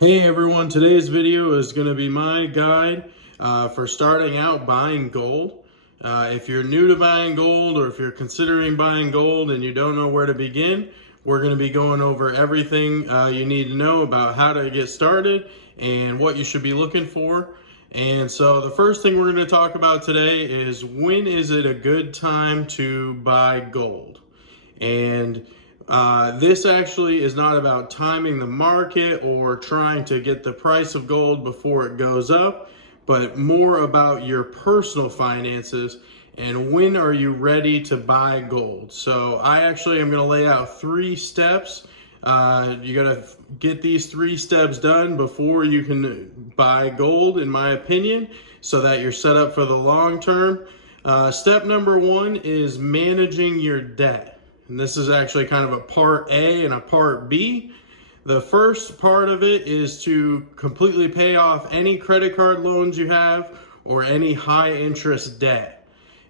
Hey everyone, today's video is going to be my guide for starting out buying gold. If you're new to buying gold or if you're considering buying gold and you don't know where to begin, we're going to be going over everything you need to know about how to get started and what you should be looking for. And so the first thing we're going to talk about today is when is it a good time to buy gold? And this actually is not about timing the market or trying to get the price of gold before it goes up, but more about your personal finances and when are you ready to buy gold. So I actually am going to lay out 3 steps. You got to get these 3 steps done before you can buy gold, in my opinion, so that you're set up for the long term. Step number 1 is managing your debt. And this is actually kind of a part A and a part B. The first part of it is to completely pay off any credit card loans you have or any high interest debt.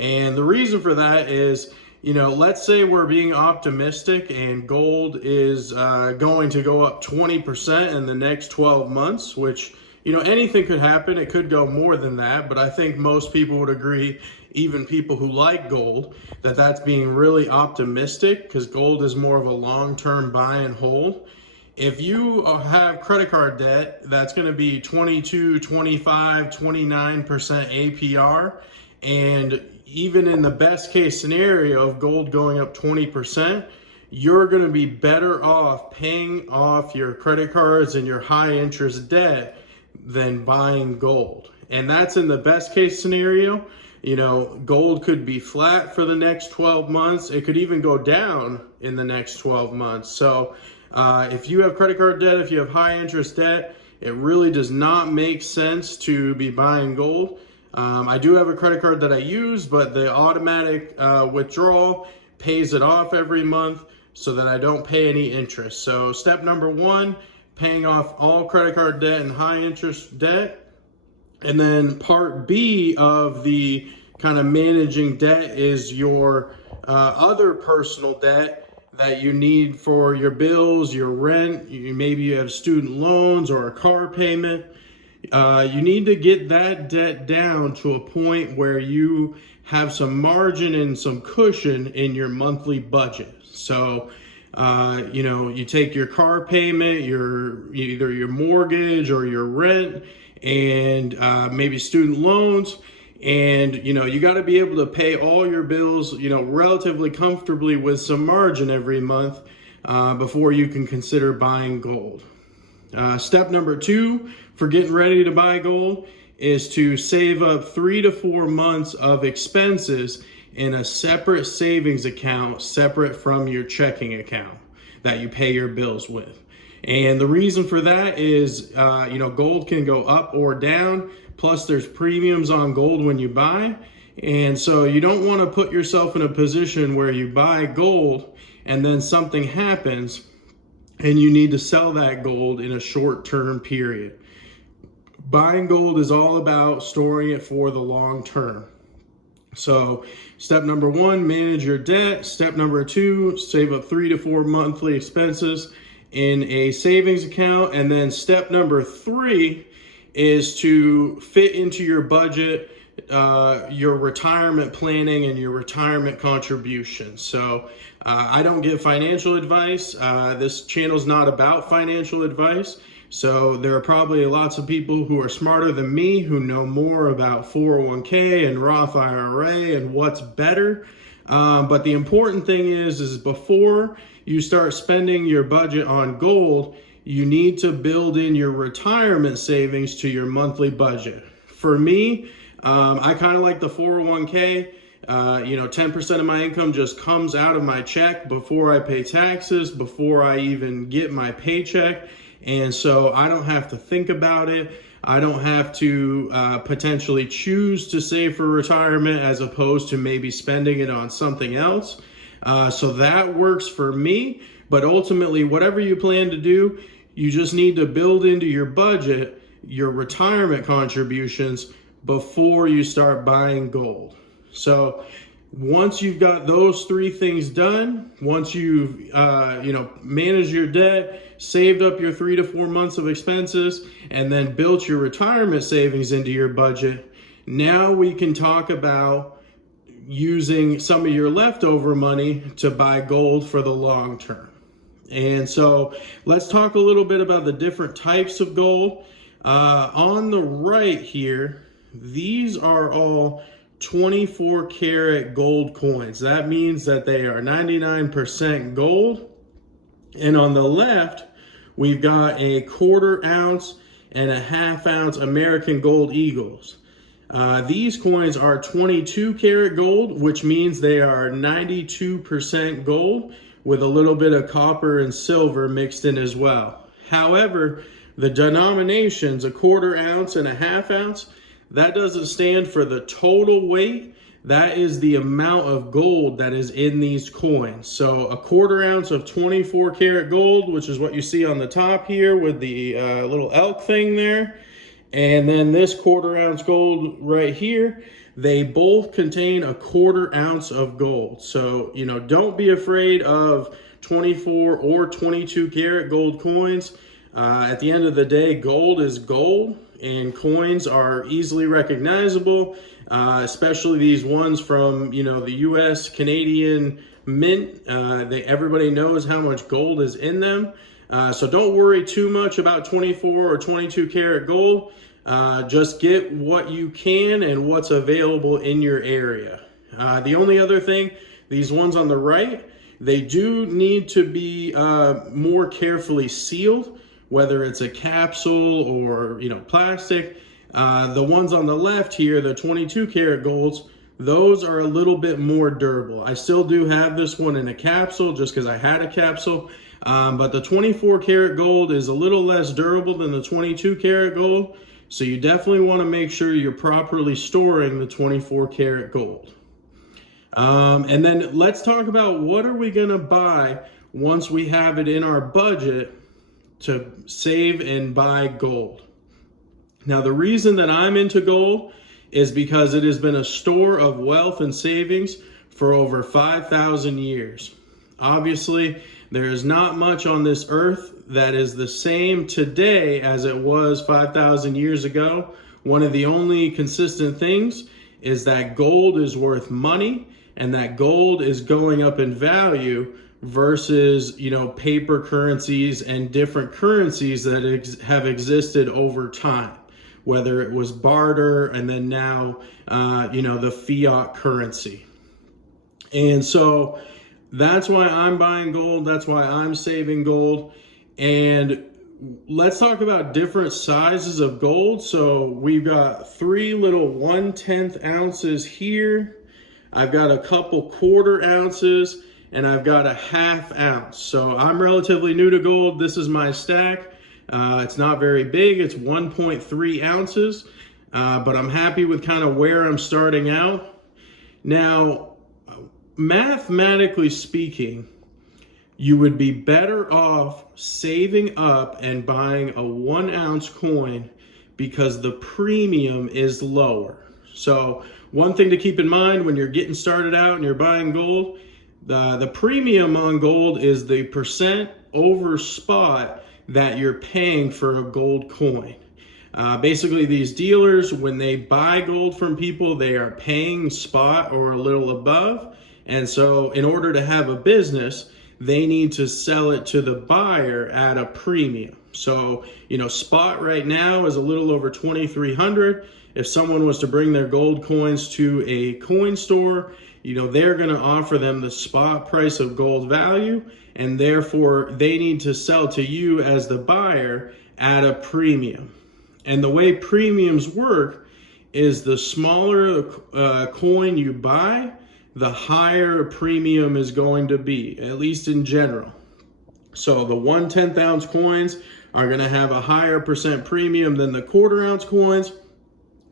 And the reason for that is, let's say we're being optimistic and gold is going to go up 20% in the next 12 months, which, anything could happen. It could go more than that, but I think most people would agree, even people who like gold, that that's being really optimistic because gold is more of a long-term buy and hold. If you have credit card debt, that's going to be 22, 25, 29% APR. And even in the best case scenario of gold going up 20%, you're going to be better off paying off your credit cards and your high interest debt than buying gold. And that's in the best case scenario. Gold could be flat for the next 12 months. It could even go down in the next 12 months. So if you have credit card debt, if you have high interest debt, it really does not make sense to be buying gold. I do have a credit card that I use, but the automatic withdrawal pays it off every month so that I don't pay any interest. So step number 1, paying off all credit card debt and high interest debt. And then part B of the kind of managing debt is your other personal debt that you need for your bills, your rent. Maybe you have student loans or a car payment. You need to get that debt down to a point where you have some margin and some cushion in your monthly budget. So, you take your car payment, either your mortgage or your rent, and maybe student loans, and you got to be able to pay all your bills relatively comfortably with some margin every month before you can consider buying gold. Step number 2 for getting ready to buy gold is to save up 3 to 4 months of expenses in a separate savings account, separate from your checking account that you pay your bills with. And the reason for that is, gold can go up or down. Plus, there's premiums on gold when you buy. And so you don't want to put yourself in a position where you buy gold and then something happens and you need to sell that gold in a short-term period. Buying gold is all about storing it for the long term. So step number 1, manage your debt. Step number 2, save up 3 to 4 monthly expenses in a savings account. And then step number 3 is to fit into your budget your retirement planning and your retirement contributions. So I don't give financial advice. This channel is not about financial advice. So there are probably lots of people who are smarter than me who know more about 401k and Roth IRA and what's better. But the important thing is before you start spending your budget on gold, you need to build in your retirement savings to your monthly budget. For me, I kind of like the 401k. 10% of my income just comes out of my check before I pay taxes, before I even get my paycheck. And so I don't have to think about it. I don't have to potentially choose to save for retirement as opposed to maybe spending it on something else. So that works for me. But ultimately, whatever you plan to do, you just need to build into your budget your retirement contributions before you start buying gold. So Once you've got those three things done, once you've managed your debt, saved up your 3 to 4 months of expenses, and then built your retirement savings into your budget, now we can talk about using some of your leftover money to buy gold for the long term. And so let's talk a little bit about the different types of gold. On the right here, these are all 24 karat gold coins. That means that they are 99% gold. And on the left, we've got a 1/4 ounce and a 1/2 ounce American Gold Eagles. These coins are 22 karat gold, which means they are 92% gold with a little bit of copper and silver mixed in as well. However, the denominations, a 1/4 ounce and a 1/2 ounce, that doesn't stand for the total weight. That is the amount of gold that is in these coins. So a 1/4 ounce of 24 karat gold, which is what you see on the top here with the little elk thing there. And then this 1/4 ounce gold right here, they both contain a 1/4 ounce of gold. So, don't be afraid of 24 or 22 karat gold coins. At the end of the day, gold is gold, and coins are easily recognizable, especially these ones from the US Canadian Mint. Everybody knows how much gold is in them, so don't worry too much about 24 or 22 karat gold. Just get what you can and what's available in your area. The only other thing, these ones on the right, they do need to be more carefully sealed, whether it's a capsule or plastic. The ones on the left here, the 22 karat golds, those are a little bit more durable. I still do have this one in a capsule just because I had a capsule, but the 24 karat gold is a little less durable than the 22 karat gold, so you definitely want to make sure you're properly storing the 24 karat gold. And then let's talk about what are we going to buy once we have it in our budget to save and buy gold. Now, the reason that I'm into gold is because it has been a store of wealth and savings for over 5,000 years. Obviously, there is not much on this earth that is the same today as it was 5,000 years ago. One of the only consistent things is that gold is worth money and that gold is going up in value versus paper currencies and different currencies that have existed over time, whether it was barter and then now the fiat currency. And so that's why I'm buying gold, that's why I'm saving gold. And let's talk about different sizes of gold. So we've got 3 little 1/10 ounces here, I've got a couple 1/4 ounces, and I've got a 1/2 ounce. So I'm relatively new to gold. This is my stack. It's not very big. It's 1.3 ounces, but I'm happy with kind of where I'm starting out. Now, mathematically speaking, you would be better off saving up and buying a 1 ounce coin because the premium is lower. So one thing to keep in mind when you're getting started out and you're buying gold, the premium on gold is the percent over spot that you're paying for a gold coin. Basically, these dealers, when they buy gold from people, they are paying spot or a little above. And so in order to have a business, they need to sell it to the buyer at a premium. So, spot right now is a little over $2,300. If someone was to bring their gold coins to a coin store, they're going to offer them the spot price of gold value, and therefore they need to sell to you as the buyer at a premium. And the way premiums work is the smaller coin you buy, the higher premium is going to be, at least in general. So the 1/10 ounce coins are going to have a higher percent premium than the 1/4 ounce coins,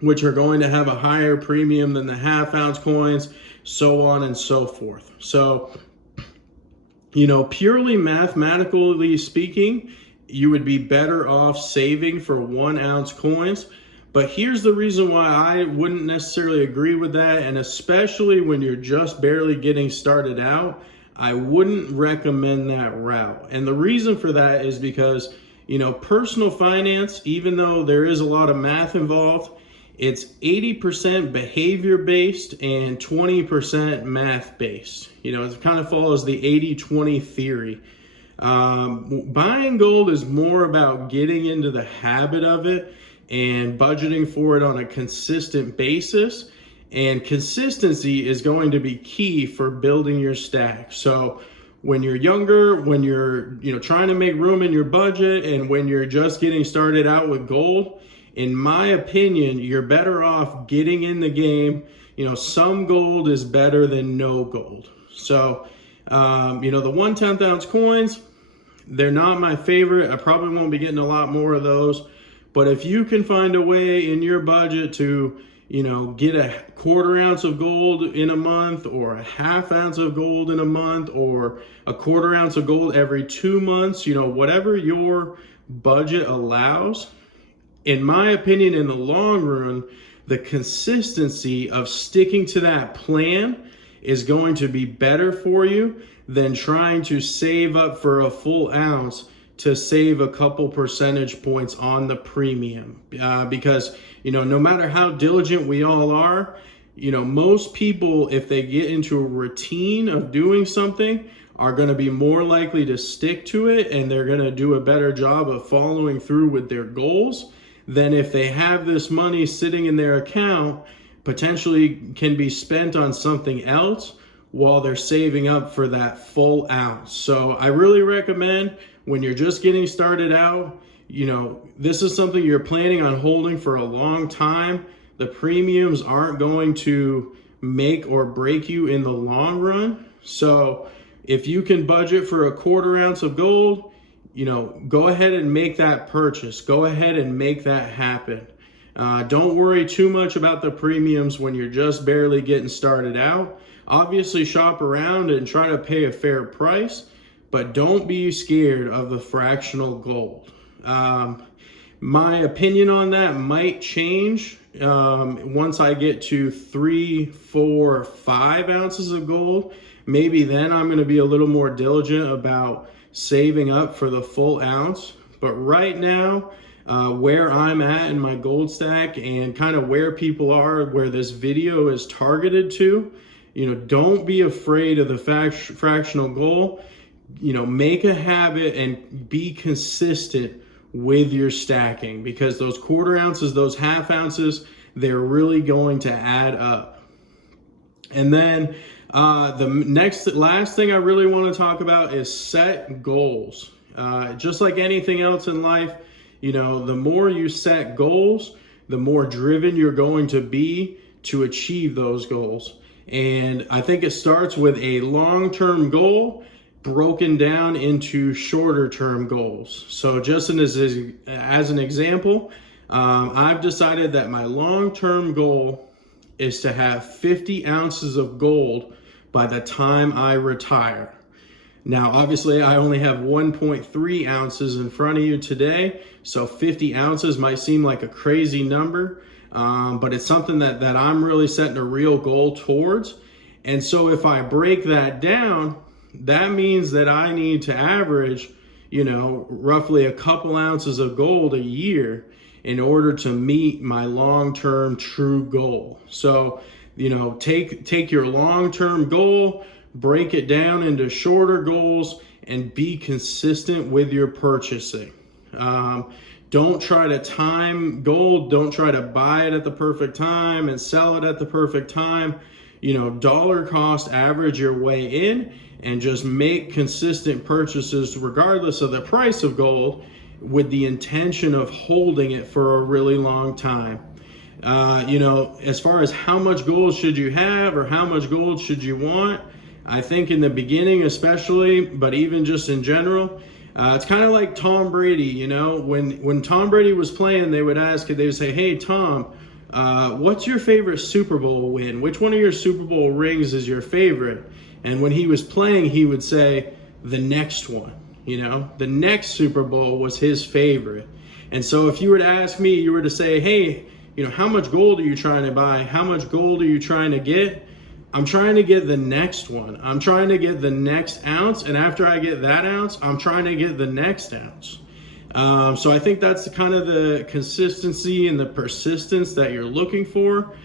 which are going to have a higher premium than the 1/2 ounce coins, so on and so forth. So, purely mathematically speaking, you would be better off saving for 1 ounce coins. But here's the reason why I wouldn't necessarily agree with that, and especially when you're just barely getting started out, I wouldn't recommend that route. And the reason for that is because, personal finance, even though there is a lot of math involved, it's 80% behavior based and 20% math based. It kind of follows the 80-20 theory. Buying gold is more about getting into the habit of it and budgeting for it on a consistent basis. And consistency is going to be key for building your stack. So when you're younger, when you're trying to make room in your budget, and when you're just getting started out with gold, in my opinion, you're better off getting in the game. Some gold is better than no gold. So, the 1/10 ounce coins, they're not my favorite. I probably won't be getting a lot more of those. But if you can find a way in your budget to, get a 1/4 ounce of gold in a month, or a 1/2 ounce of gold in a month, or a 1/4 ounce of gold every 2 months, whatever your budget allows, in my opinion, in the long run, the consistency of sticking to that plan is going to be better for you than trying to save up for a full ounce to save a couple percentage points on the premium. Because, no matter how diligent we all are, most people, if they get into a routine of doing something, are going to be more likely to stick to it, and they're going to do a better job of following through with their goals than if they have this money sitting in their account, potentially can be spent on something else while they're saving up for that full ounce. So I really recommend, when you're just getting started out, this is something you're planning on holding for a long time. The premiums aren't going to make or break you in the long run. So if you can budget for a 1/4 ounce of gold, go ahead and make that purchase. Go ahead and make that happen. Don't worry too much about the premiums when you're just barely getting started out. Obviously, shop around and try to pay a fair price, but don't be scared of the fractional gold. My opinion on that might change once I get to 3, 4, 5 ounces of gold. Maybe then I'm going to be a little more diligent about saving up for the full ounce. But right now, where I'm at in my gold stack, and kind of where people are, where this video is targeted to, don't be afraid of the fractional gold. Make a habit and be consistent with your stacking, because those 1/4 ounces, those 1/2 ounces, they're really going to add up. And then the last thing I really want to talk about is set goals. Just like anything else in life, the more you set goals, the more driven you're going to be to achieve those goals. And I think it starts with a long-term goal broken down into shorter-term goals. So just as an example, I've decided that my long-term goal is to have 50 ounces of gold by the time I retire. Now, obviously, I only have 1.3 ounces in front of you today, so 50 ounces might seem like a crazy number, but it's something that I'm really setting a real goal towards. And so if I break that down, that means that I need to average, roughly a couple ounces of gold a year in order to meet my long-term true goal. So, take your long-term goal, break it down into shorter goals, and be consistent with your purchasing. Don't try to time gold. Don't try to buy it at the perfect time and sell it at the perfect time. Dollar cost average your way in, and just make consistent purchases regardless of the price of gold, with the intention of holding it for a really long time. As far as how much gold should you have or how much gold should you want, I think in the beginning especially, but even just in general, it's kind of like Tom Brady. When Tom Brady was playing, they would say, "Hey, Tom, what's your favorite Super Bowl win? Which one of your Super Bowl rings is your favorite?" And when he was playing, he would say, "The next one." The next Super Bowl was his favorite. And so if you were to ask me, you were to say, "Hey, how much gold are you trying to buy? How much gold are you trying to get? I'm trying to get the next one. I'm trying to get the next ounce. And after I get that ounce, I'm trying to get the next ounce. So I think that's kind of the consistency and the persistence that you're looking for.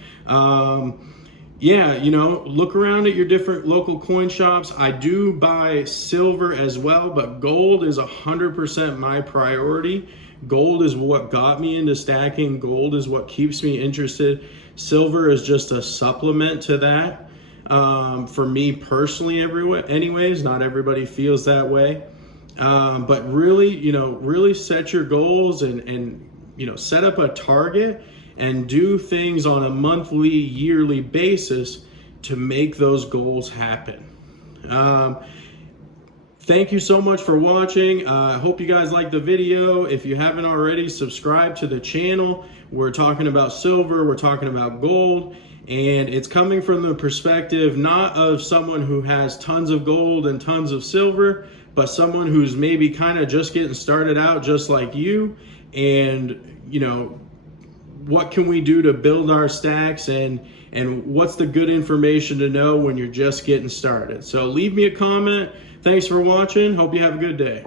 Yeah, look around at your different local coin shops. I do buy silver as well, but gold is 100% my priority. Gold is what got me into stacking. Gold is what keeps me interested. Silver is just a supplement to that. For me personally, anyways, not everybody feels that way. But really, really set your goals and set up a target and do things on a monthly, yearly basis to make those goals happen. Thank you so much for watching. I hope you guys liked the video. If you haven't already, subscribe to the channel. We're talking about silver, we're talking about gold, and it's coming from the perspective not of someone who has tons of gold and tons of silver, but someone who's maybe kind of just getting started out just like you. And what can we do to build our stacks, and what's the good information to know when you're just getting started? So leave me a comment. Thanks for watching. Hope you have a good day.